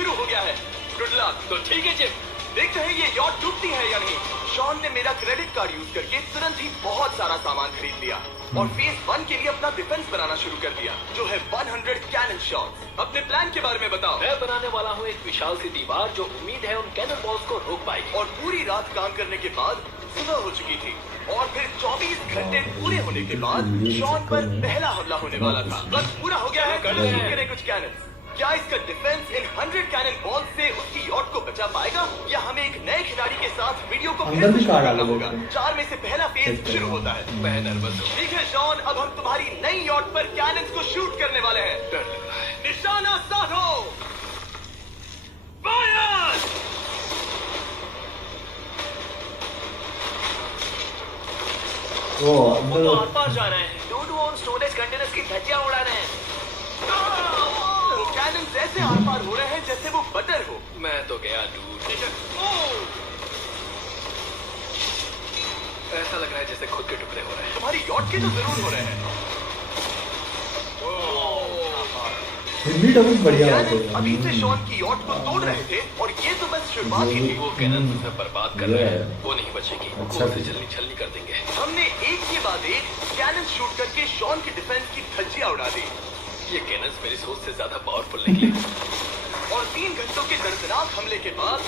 शुरू हो गया है। Good luck. तो ठीक है जिम, देखते हैं ये यॉट डूबती है या नहीं। शॉन ने मेरा क्रेडिट कार्ड यूज करके तुरंत ही बहुत सारा सामान खरीद लिया और फेज 1 के लिए अपना डिफेंस बनाना शुरू कर दिया, जो है 100 कैनन शॉट्स। अपने प्लान के बारे में बताओ। मैं बनाने वाला हूँ एक विशाल सी दीवार जो उम्मीद है उन कैनन बॉल्स को रोक पाएगी। और पूरी रात काम करने के बाद सुबह हो चुकी थी और फिर 24 घंटे पूरे होने के बाद शॉन पर पहला हमला होने वाला था। बस पूरा हो गया है, करें कुछ कैनन। क्या इसका डिफेंस इन 100 कैनन बॉल से उसकी यॉट को बचा पाएगा या हमें एक नए खिलाड़ी के साथ वीडियो को फिर से शुरू करना होगा। 4 में से पहला फेज शुरू होता है। मैं नर्वस हूँ। ठीक है शॉन, अब हम तुम्हारी नई यॉट पर कैनन्स को शूट करने वाले हैं। डर लग रहा है। निशाना साधो, फायर। वो तो आर पार जा रहे हैं। डूडू और स्टोरेज कंटेनर्स की धज्जियां उड़ा रहे हैं। वो कैनन्स ऐसे आर पार हो रहे हैं जैसे वो बटर हो। मैं तो गया डूड। ऐसा लग रहा है जैसे खुद के टुकड़े हो रहे हैं। तुम्हारी यॉट के तो जरूर हो रहे हैं। हिंदी डबिंग बढ़िया बात है। अभी से शॉन की यॉट को तोड़ रहे थे और ये तो बस शुरुआत ही थी। वो कैनन उसे बर्बाद कर रहे हैं। वो नहीं बचेगी। अच्छा। वो उसे जल्दी छलनी कर देंगे। हमने एक के बाद एक कैनन शूट करके शॉन की डिफेंस की धज्जियां उड़ा दी ये कैनन्स मेरी सोच से ज्यादा पावरफुल निकले। और 3 घंटों के दर्दनाक हमले के बाद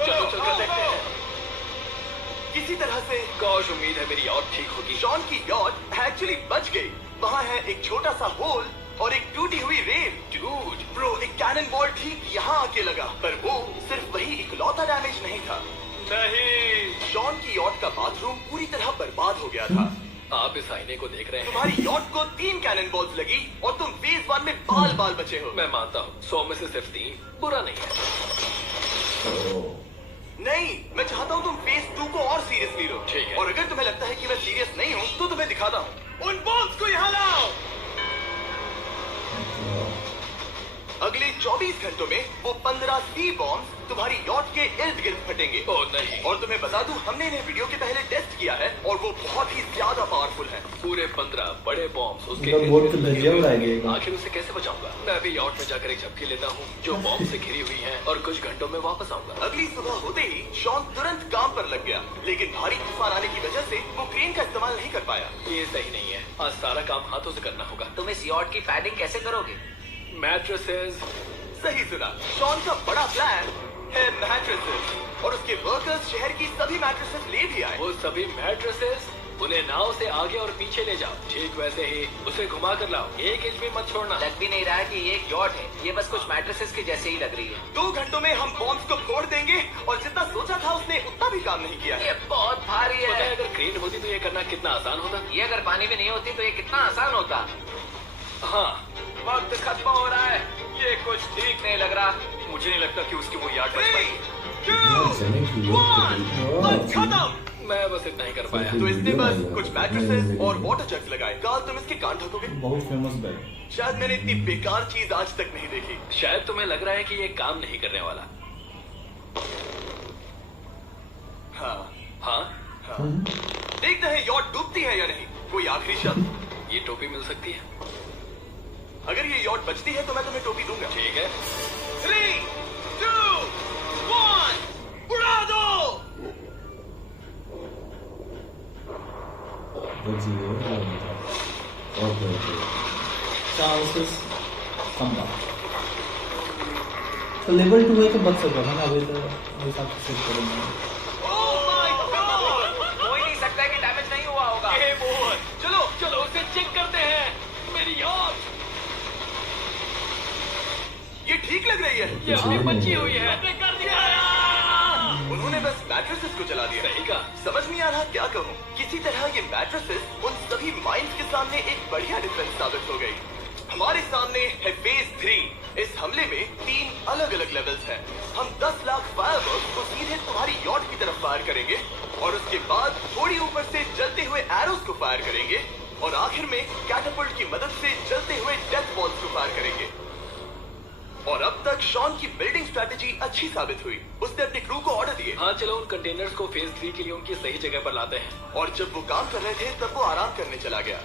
चलो चलकर देखते हैं। किसी तरह से काश उम्मीद है मेरी यॉट ठीक होगी। शॉन की यॉट एक्चुअली बच गई। वहाँ है एक छोटा सा होल और एक टूटी हुई रेल। डूड, ब्रो, एक कैनन बॉल ठीक यहाँ आके लगा, पर वो सिर्फ वही इकलौता डैमेज नहीं था। नहीं। शॉन की यॉट का बाथरूम पूरी तरह बर्बाद हो गया था। आप इस आईने को देख रहे हैं। तुम्हारी यॉट को 3 कैनन बॉल्स लगी और तुम फेज 1 में बाल बाल बचे हो। मैं मानता हूँ 100 में से सिर्फ 3 बुरा नहीं है। नहीं, मैं चाहता हूँ तुम फेज 2 को और सीरियसली लो। ठीक है। और अगर तुम्हें लगता है कि मैं सीरियस नहीं हूँ तो तुम्हें दिखाता हूँ। उन बॉम्ब्स को यहाँ लाओ। अगले 24 घंटों में वो 15 सी बॉम्ब्स तुम्हारी यॉट के इर्द गिर्द फटेंगे। ओह नहीं। और तुम्हें बता दूं, हमने इन्हें वीडियो के पहले टेस्ट किया है और वो बहुत ही ज्यादा पावरफुल है। पूरे 15 बड़े बॉम्ब्स उसके मतलब बोर्ड इर्द-गिर्द तो लगे धज्जियां हुए उड़ाई हैं। देगा। आखिर उसे कैसे बचाऊंगा? मैं अभी यॉट में जाकर एक झपकी लेता हूँ जो बॉम्ब से घिरी हुई है और कुछ घंटों में वापस आऊंगा। अगली सुबह होते ही शॉन तुरंत काम पर लग गया, लेकिन भारी तूफान आने की वजह से वो क्रेन का इस्तेमाल नहीं कर पाया। ये सही नहीं है। आज सारा काम हाथों से करना होगा। तुम इस यॉट की पैडिंग कैसे करोगे? मैट्रेसेस। सही सुना, शॉन का बड़ा प्लान है मैट्रेसेस और उसके वर्कर्स शहर की सभी मैट्रेसेस ले भी आए। वो सभी मैट्रेसेस उन्हें नाव से आगे और पीछे ले जाओ। ठीक वैसे ही उसे घुमा कर लाओ। 1 इंच भी मत छोड़ना। लग भी नहीं रहा है कि ये एक यॉट है। ये बस कुछ मैट्रेसेस के जैसे ही लग रही है। 2 घंटों में हम बॉम्ब्स को फोड़ देंगे और जितना सोचा था उसने उतना भी काम नहीं किया है। ये बहुत भारी पता है है। अगर क्रेन होती तो ये करना कितना आसान होता। ये अगर पानी में नहीं होती तो ये कितना आसान होता। हाँ, वक्त खत्म हो रहा है। ये कुछ ठीक नहीं लग रहा। मुझे नहीं लगता कि उसकी वो याद बच 3, पाई। 2, 1, बस खत्म। मैं बस इतना ही कर पाया। तो इसने बस कुछ मैट्रेसेस और वाटर जग्स लगाए। काल, तुम इसके कान ठोकोगे? बहुत फेमस बैग। शायद मैंने इतनी बेकार चीज आज तक नहीं देखी। शायद तुम्हें लग रहा है कि ये काम नहीं करने वाला। हाँ हाँ, हाँ, देखते हैं यॉट डूबती है या नहीं। कोई आखिरी शब्द? ये टोपी मिल सकती है। अगर ये यॉट बचती है तो मैं तुम्हें टोपी दूंगा। ठीक है। 3, 2, 1, उड़ा दो। चांसेस कम था। तो लेवल 2 है तो बच सका ना। अभी तो हिसाब से सेट करेंगे। Oh my God! हो ही नहीं सकता कि डैमेज नहीं हुआ होगा। Game over. चलो चलो उसे चेक करते हैं। मेरी याद ये ठीक लग रही है। ये अपनी बची हुई है। कर दिया। उन्होंने बस मैट्रेसेस को जला दिया। सही कहा। समझ नहीं आ रहा क्या कहूँ। किसी तरह ये मैट्रेसेस उन सभी माइंस के सामने एक बढ़िया डिफेंस साबित हो गई। हमारे सामने है फेज 3। इस हमले में 3 अलग अलग लेवल्स हैं। हम 10 लाख फायरवर्क्स को सीधे तुम्हारी यॉट की तरफ फायर करेंगे और उसके बाद थोड़ी ऊपर से जलते हुए एरोस को फायर करेंगे और आखिर में कैटापल्ट की मदद से जलते हुए डेथ बॉल्स को फायर करेंगे। और अब तक शॉन की बिल्डिंग स्ट्रेटेजी अच्छी साबित हुई। उसने अपने क्रू को ऑर्डर दिए। हाँ, चलो उन कंटेनर्स को फेज 3 के लिए उनकी सही जगह पर लाते हैं। और जब वो काम कर रहे थे तब वो आराम करने चला गया।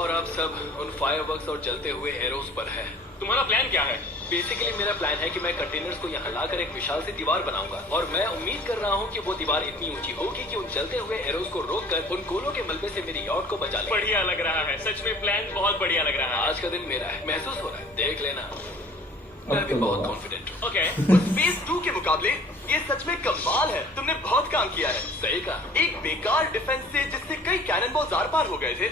और अब सब उन फायरवर्क्स और जलते हुए एरोस पर है। तुम्हारा प्लान क्या है? बेसिकली मेरा प्लान है कि मैं कंटेनर्स को यहाँ लाकर एक विशाल सी दीवार बनाऊंगा और मैं उम्मीद कर रहा हूँ कि वो दीवार इतनी ऊंची होगी कि उन चलते हुए एरोज को रोककर उन गोलों के मलबे से मेरी यॉट को बचा ले। बढ़िया लग रहा है, सच में प्लान बहुत बढ़िया लग रहा है। आज का दिन मेरा है, महसूस हो रहा है, देख लेना। मैं भी बहुत कॉन्फिडेंट हूँ। ओके, फेज 2 के मुकाबले ये सच में कमाल है। तुमने बहुत काम किया है। सही कहा। एक बेकार डिफेंस से जिससे कई कैनन बॉल्स आर पार हो गए थे।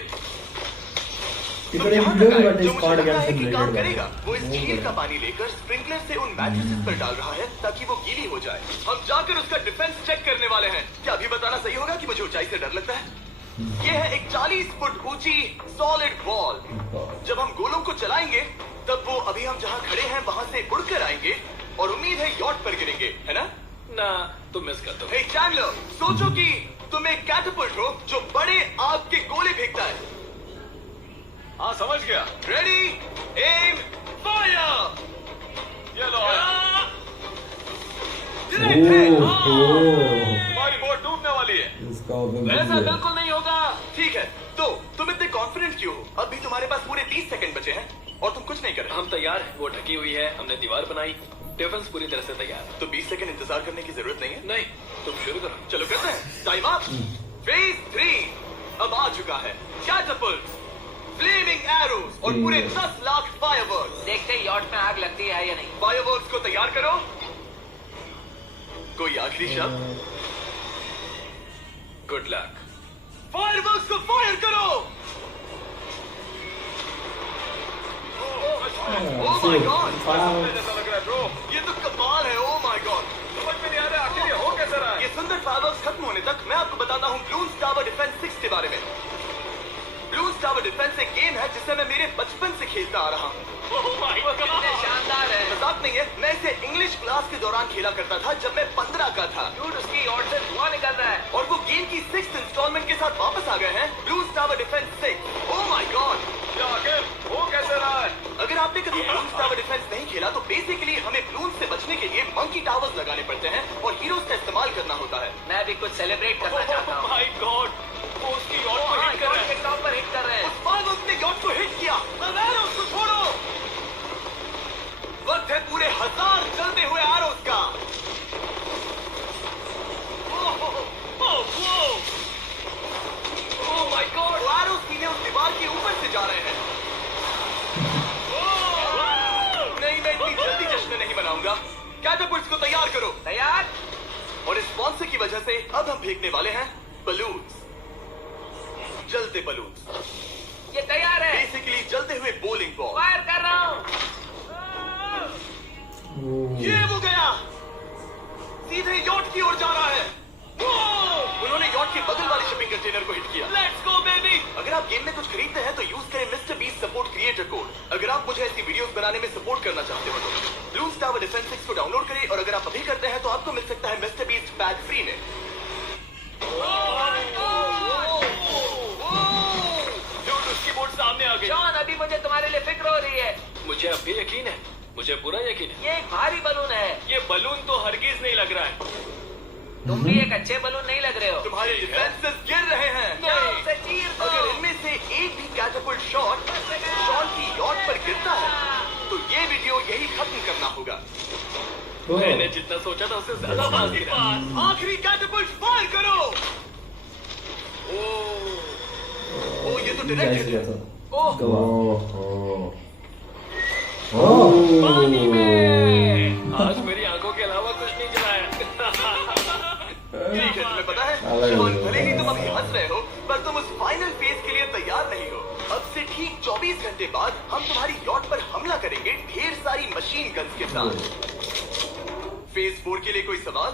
इकडे तुम यहाँ video तक आए, मध्ये जो मुझे squad लगता game है से कि related काम बात है। करेगा। वो इस वो झील है। का पानी लेकर स्प्रिंकलर से उन मैट्रेसेस पर डाल रहा है ताकि वो गीली हो जाए। हम जाकर उसका डिफेंस चेक करने वाले हैं। क्या अभी बताना सही होगा कि मुझे ऊंचाई से डर लगता है? ये है एक 40 फुट ऊंची सॉलिड वॉल। जब हम गोलों को चलाएंगे तब वो अभी हम जहाँ खड़े हैं वहाँ से उड़कर आएंगे और उम्मीद है यॉट पर गिरेंगे, है ना? ना, तुम मिस कर दो। हे चैंडलर, सोचो कि तुम एक कैटapult हो जो बड़े आग के गोले फेंकता है। हाँ समझ गया। Ready, aim, fire! ये लो, हमारी बोट डूबने वाली है। ऐसा बिल्कुल नहीं होगा। ठीक है, तो तुम इतने कॉन्फिडेंट क्यों हो? अब भी तुम्हारे पास पूरे 30 सेकंड बचे हैं और तुम कुछ नहीं कर रहे। हम तैयार हैं, वो ढकी हुई है, हमने दीवार बनाई, डिफेंस पूरी तरह से तैयार है। तो 20 सेकंड इंतजार करने की जरूरत नहीं है। नहीं, तुम शुरू करो। चलो करते हैं। Time up. फेज 3 अब आ चुका है। कैटapult, फ्लेमिंग एरोज और पूरे 10 लाख फायरवर्क्स। देखते ही यॉट में आग लगती है या नहीं। फायरवर्क्स को तैयार करो। कोई आखिरी शब्द? Good luck. फायरवर्क्स को फायर करो। ओह माय गॉड, ऐसा लग रहा है ब्रो। ये तो कमाल है। ओह माय गॉड, समझ में नहीं आ रहा आखिर ये हो कैसे रहा है। ये सुंदर फायरवर्क्स खत्म होने तक मैं आपको बताता हूँ ब्लून्स टावर डिफेंस 6 के बारे में। ब्लून्स टावर डिफेंस एक गेम है जिसे मैं मेरे बचपन से खेलता आ रहा हूँ। ओह माय कितने गॉड। शानदार है। मजाक नहीं है, मैं इसे इंग्लिश क्लास के दौरान खेला करता था जब मैं 15 का था। डूड, उसकी यॉट से धुआं निकल रहा है। और वो गेम की 6th इंस्टॉलमेंट के साथ वापस आ गए हैं, balloons tower defence 6। Oh my God, क्या आखिर हो कैसे रहा है? अगर आपने कभी ब्लून्स टावर डिफेंस नहीं खेला तो बेसिकली हमें ब्लून्स से बचने के लिए मंकी टावर्स लगाने पड़ते हैं और हीरोज का इस्तेमाल करना होता है। मैं भी कुछ सेलिब्रेट करना चाहता ओह हूँ। माय गॉड, वो उसकी यॉट को हिट कर रहा यॉट है। के टॉप पर हिट कर रहे हैं। उस फायरवर्क ने यॉट को हिट किया। अब एरोस को छोड़ो। वक्त है पूरे 1000 चलते हुए एरोस का। Oh my God. वो एरोस सीधे उस दीवार के ऊपर से जा रहे हैं। नहीं, मैं इतनी जल्दी जश्न नहीं मनाऊंगा। कैटapults को तैयार करो। तैयार? और इस स्पॉन्सर की वजह से अब हम फेंकने वाले हैं बलून्स, जलते बलून्स। ये तैयार है। बेसिकली जलते हुए बोलिंग बॉल। फायर कर रहा हूँ। ये वो गया, सीधे यॉट की ओर जा रहा है। उन्होंने यॉट के बगल वाले शिपिंग कंटेनर को हिट किया। Let's go baby. अगर आप गेम में कुछ खरीदते हैं तो यूज करें mister beast support creator code. अगर आप मुझे ऐसी वीडियोस बनाने में सपोर्ट करना चाहते हो तो ब्लून्स टावर डिफेंस 6 को डाउनलोड करें और अगर आप अभी करते हैं तो आपको मिल सकता है मिस्टर बीस्ट पैक फ्री में। डूड, उसकी बोट सामने आ गई। जॉन, अभी मुझे तुम्हारे लिए फिक्र हो रही है। मुझे अब भी यकीन है, मुझे पूरा यकीन है। ये एक भारी बलून है। ये बलून तो हरगिज नहीं लग रहा है। तुम भी एक अच्छे बलून नहीं लग रहे हो। तुम्हारे डिफेंसेस गिर रहे हैं। जाओ, उसे चीर दो। अगर इनमें से एक भी कैटapult शॉट शॉट की यॉट पर गिरता है तो ये वीडियो यही खत्म करना होगा। मैंने जितना सोचा था उससे ज्यादा पास गिरा। आखिरी कैटapult फायर करो। ओ ये तो डायरेक्ट। पानी में। आज मेरी आंखों के अलावा कुछ नहीं जला है। ठीक है, तुम्हें पता है शॉन, भले ही तुम अभी हंस रहे हो पर तुम उस फाइनल फेज के लिए तैयार नहीं हो। अब से ठीक 24 घंटे बाद हम तुम्हारी यॉट पर हमला करेंगे ढेर सारी मशीन गन्स के साथ। फेज 4 के लिए कोई सवाल?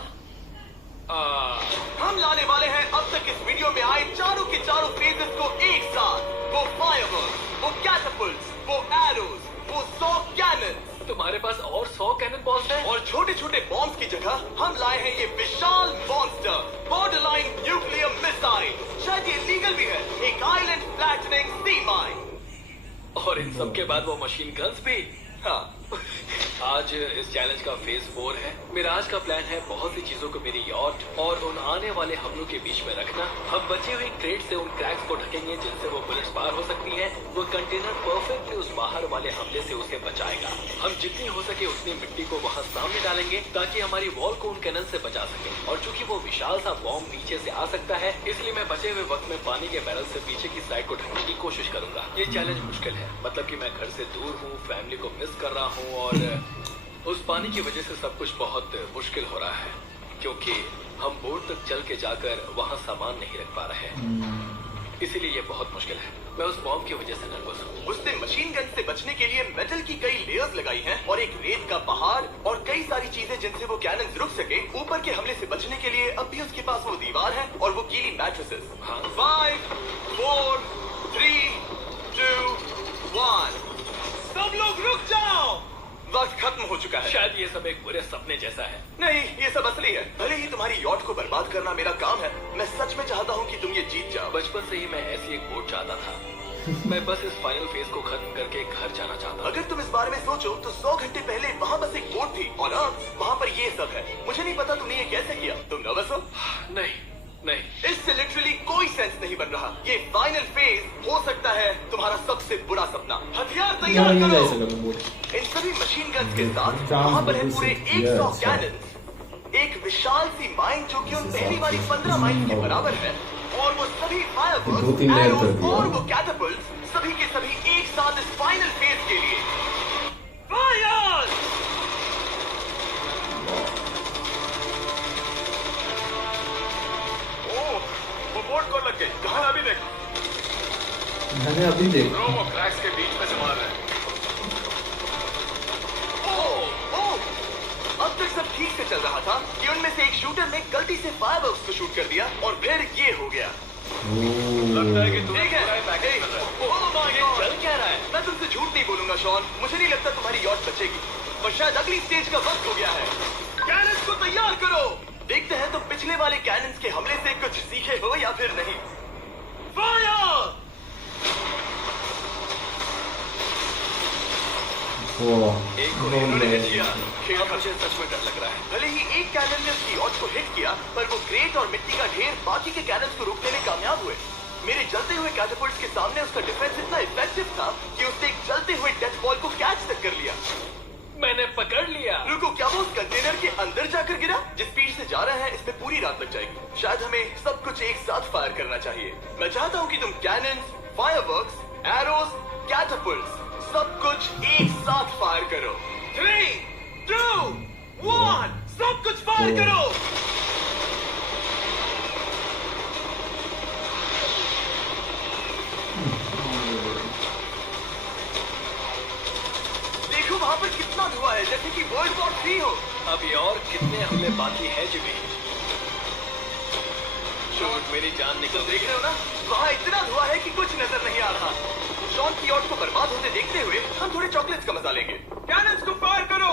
हम लाने वाले हैं अब तक इस वीडियो में आए चारों के चारों फेजेस को एक साथ। वो फायरवर्क्स, वो कैटapults, वो एरोज, वो 100 कैनन। तुम्हारे पास और 100 कैनन बॉल्स हैं? और छोटे छोटे बॉम्ब्स की जगह हम लाए हैं ये विशाल मॉन्स्टर, बॉर्डरलाइन न्यूक्लियर मिसाइल। शायद ये लीगल भी है, एक आइलैंड फ्लैटनिंग सी माइन। और इन सब के बाद वो मशीन गन्स भी। हाँ, आज इस चैलेंज का फेज 4 है। मेरा आज का प्लान है बहुत सी चीजों को मेरी यॉट और उन आने वाले हमलों के बीच में रखना। हम बची हुई क्रेट से उन क्रैक्स को ढकेंगे जिनसे वो बुलेट्स पार हो सकती हैं। वो कंटेनर परफेक्टली उस बाहर वाले हमले से उसे बचाएगा। हम जितनी हो सके उतनी मिट्टी को वहाँ सामने डालेंगे ताकि हमारी वॉल को उन कैनन से बचा सके। और चूंकि वो विशाल सा बॉम्ब नीचे से आ सकता है, इसलिए मैं बचे हुए वक्त में पानी के बैरल से पीछे की साइड को ढकने की कोशिश करूंगा। ये चैलेंज मुश्किल है, मतलब कि मैं घर से दूर हूँ, फैमिली को मिस कर रहा हूँ और उस पानी की वजह से सब कुछ बहुत मुश्किल हो रहा है क्योंकि हम बोट तक चल के जाकर वहाँ सामान नहीं रख पा रहे हैं। इसीलिए ये बहुत मुश्किल है। मैं उस बॉम्ब की वजह से नर्वस हूँ। उसने मशीन गन से बचने के लिए मेटल की कई लेयर्स लगाई हैं और एक रेत का पहाड़ और कई सारी चीजें जिनसे वो कैनन रुक सके। ऊपर के हमले से बचने के लिए अब भी उसके पास वो दीवार है और वो गीली मैट्रेसेस। हाँ। 5, 4, 3, 2, 1। सब लोग रुक जाओ, वक्त खत्म हो चुका है। शायद ये सब एक बुरे सपने जैसा है। नहीं, ये सब असली है। भले ही तुम्हारी यॉट को बर्बाद करना मेरा काम है, मैं सच में चाहता हूँ कि तुम ये जीत जाओ। बचपन से ही मैं ऐसी एक बोट चाहता था। मैं बस इस फाइनल फेज को खत्म करके घर जाना चाहता हूँ। अगर तुम इस बारे में सोचो तो 100 घंटे पहले वहाँ बस एक बोट थी और अब वहाँ पर ये सब है। मुझे नहीं पता तुमने ये कैसे किया। तुम नर्वस हो? नहीं। इससे लिटरली कोई सेंस नहीं बन रहा। ये फाइनल फेज हो सकता है तुम्हारा सबसे बुरा सपना। हथियार तैयार ये करो। ऐसे करूँ बोल। इन सभी मशीन गन्स के साथ काम वहाँ पर है बिल्कुल पूरे सही। 100 अच्छा। कैनन, एक विशाल सी माइन जो कि उन पहली वाली 15 माइन के बराबर है और वो सभी फायरवर्क्स, 2-3 लेयर कर एरोस दिया। और वो कैटapults सभी के सभी एक साथ इस फाइनल फेज के लिए फायर। वो बोर्ड को लग गई। कहाँ अभी देख, मैंने अभी देखा। वो क्रैक्स के बीच में से मार रहे हैं। अब तक सब ठीक से चल रहा था कि उनमें से एक शूटर ने गलती से फायरवर्क्स को शूट कर दिया और फिर ये हो गया। लगता है कि तुम ठीक है, पूरा पैकेज कर रहे हो। Oh my ये God! चल क्या रहा है? मैं तुमसे झूठ नहीं बोलूंगा शॉन, मुझे नहीं लगता तुम्हारी यॉट बचेगी, पर शायद अगली स्टेज का वक्त हो गया है। कैनन्स को तैयार करो। देखते हैं तुम पिछले वाले कैनन्स के हमले से कुछ सीखे हो या फिर नहीं। फायर! एक को उन्होंने हिट किया। खेल अब मुझे सच में डर लग रहा है। भले ही एक कैनन ने उसकी यॉट को हिट किया, पर वो क्रेट और मिट्टी का ढेर बाकी के कैनन्स को रोकने में कामयाब हुए। मेरे जलते हुए कैटapults के सामने उसका डिफेंस इतना इफेक्टिव था कि उसने एक जलते हुए डेथ बॉल को कैच तक कर लिया। मैंने पकड़ लिया। रुको, क्या वो उस कंटेनर के अंदर जाकर गिरा? जिस स्पीड से जा रहे हैं इसमें पूरी रात लग जाएगी। शायद हमें सब कुछ एक साथ फायर करना चाहिए। मैं चाहता हूँ कि तुम कैनन्स, फायरवर्क्स, एरोस, कैटapults सब कुछ एक साथ फायर करो। 3, 2, 1, सब कुछ फायर करो। देखो वहाँ पर कितना धुआं है, जैसे कि वर्ल्ड वॉर 3 हो। अभी और कितने हमले बाकी है जिमी? शूट, मेरी जान निकल देख रहे हो ना, वहाँ इतना धुआं है कि कुछ नजर नहीं आ रहा। शॉन की यॉट को बर्बाद होते देखते हुए हम थोड़े चॉकलेट्स का मजा लेंगे। कैनन्स को फायर करो।